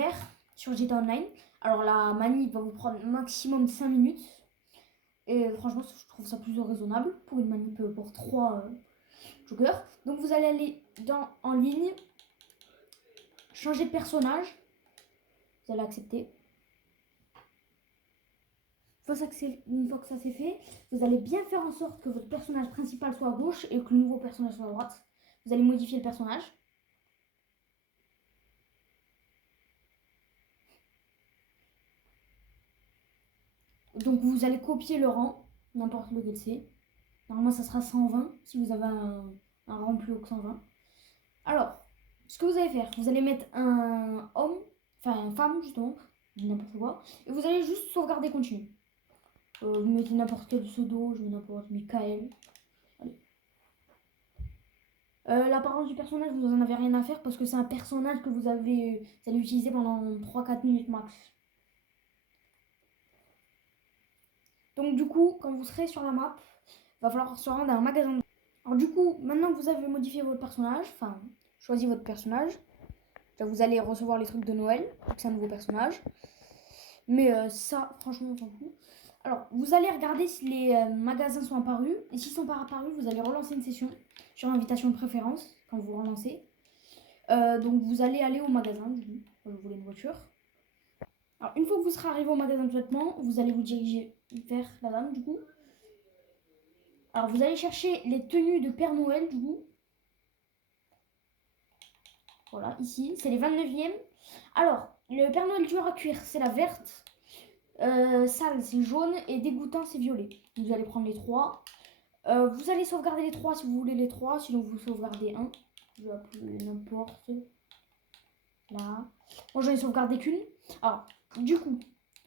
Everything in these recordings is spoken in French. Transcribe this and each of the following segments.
vert sur GTA Online. Alors la manip va vous prendre maximum 5 minutes. Et franchement, je trouve ça plutôt raisonnable pour une manip pour 3 joggers. Donc vous allez aller en ligne, changer de personnage. Vous allez accepter. Une fois que ça c'est fait, vous allez bien faire en sorte que votre personnage principal soit à gauche et que le nouveau personnage soit à droite. Vous allez modifier le personnage. Donc vous allez copier le rang, n'importe lequel c'est. Normalement ça sera 120 si vous avez un rang plus haut que 120. Alors, ce que vous allez faire, vous allez mettre un homme, enfin une femme justement, n'importe quoi, et vous allez juste sauvegarder continue. Vous mettez n'importe quel pseudo, je mets n'importe Michael. L'apparence du personnage, vous en avez rien à faire parce que c'est un personnage que vous allez utiliser pendant 3-4 minutes max. Donc du coup, quand vous serez sur la map, il va falloir se rendre à un magasin. Alors du coup, maintenant que vous avez modifié votre personnage, enfin, choisi votre personnage, vous allez recevoir les trucs de Noël, vu que c'est un nouveau personnage. Mais ça, franchement, on s'en fout. Alors, vous allez regarder si les magasins sont apparus. Et s'ils ne sont pas apparus, vous allez relancer une session sur invitation de préférence, quand vous relancez. Donc, vous allez aller au magasin, du coup, quand vous voulez une voiture. Alors, une fois que vous serez arrivé au magasin de vêtements, vous allez vous diriger vers la dame, du coup. Alors, vous allez chercher les tenues de Père Noël, du coup. Voilà, ici, c'est les 29e. Alors, le Père Noël dur à cuire, c'est la verte. Sale, c'est jaune. Et dégoûtant, c'est violet. Vous allez prendre les 3. Vous allez sauvegarder les 3 si vous voulez les 3. Sinon, vous sauvegardez un. Je vais appeler n'importe. Là. Moi, j'en ai sauvegardé qu'une. Alors, du coup,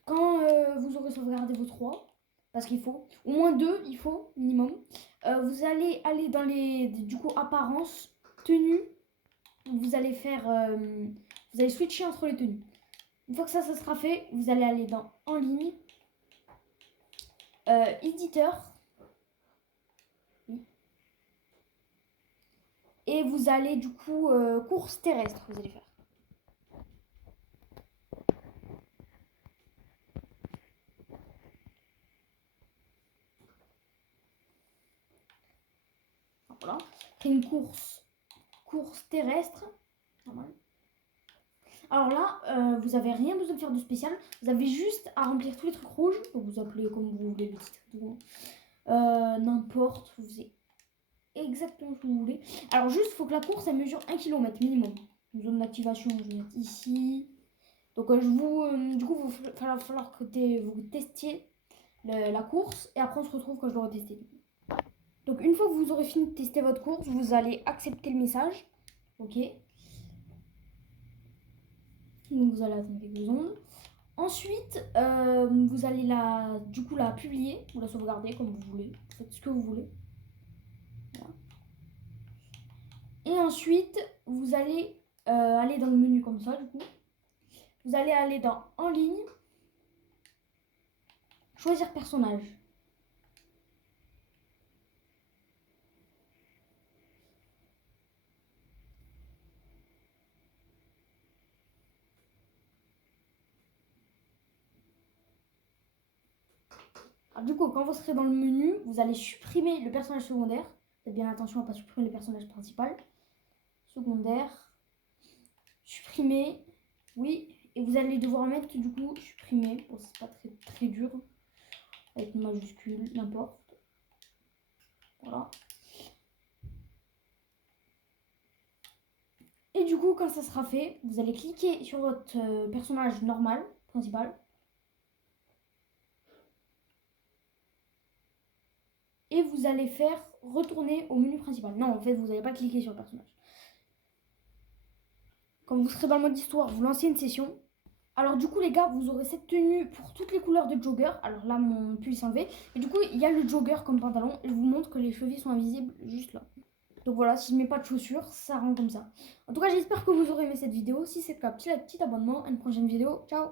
quand vous aurez sauvegardé vos 3, parce qu'il faut, au moins 2, il faut, minimum, vous allez aller dans les, du coup, apparence, tenue. Vous allez faire, vous allez switcher entre les tenues. Une fois que ça sera fait, vous allez aller dans en ligne, éditeur, et vous allez du coup course terrestre, vous allez faire. Voilà. C'est une course terrestre. Normal. Alors là, vous n'avez rien besoin de faire de spécial. Vous avez juste à remplir tous les trucs rouges. Donc vous appelez comme vous voulez le titre. N'importe. Vous faites exactement ce que vous voulez. Alors juste, il faut que la course, elle mesure 1 km minimum. Une zone d'activation, je vais mettre ici. Donc du coup, il va falloir que vous testiez la course. Et après, on se retrouve quand je l'aurai testé. Donc une fois que vous aurez fini de tester votre course, vous allez accepter le message. Ok. Donc vous allez attendre quelques secondes. Ensuite, vous allez la publier ou la sauvegarder comme vous voulez. Vous faites ce que vous voulez. Voilà. Et ensuite, vous allez aller dans le menu comme ça, du coup. Vous allez aller dans En ligne, choisir personnage. Alors, du coup, quand vous serez dans le menu, vous allez supprimer le personnage secondaire. Faites bien attention à ne pas supprimer le personnage principal. Secondaire. Supprimer. Oui. Et vous allez devoir mettre du coup supprimer. Bon, c'est pas très dur. Avec une majuscule, n'importe. Voilà. Et du coup, quand ça sera fait, vous allez cliquer sur votre personnage normal, principal. Et vous allez faire retourner au menu principal. Non, en fait, vous n'allez pas cliquer sur le personnage. Quand vous serez dans le mode histoire, vous lancez une session. Alors du coup, les gars, vous aurez cette tenue pour toutes les couleurs de jogger. Alors là, mon pull s'est enlevé. Et du coup, il y a le jogger comme pantalon. Et je vous montre que les chevilles sont invisibles juste là. Donc voilà, si je ne mets pas de chaussures, ça rend comme ça. En tout cas, j'espère que vous aurez aimé cette vidéo. Si c'est le cas, petit abonnement. À une prochaine vidéo. Ciao!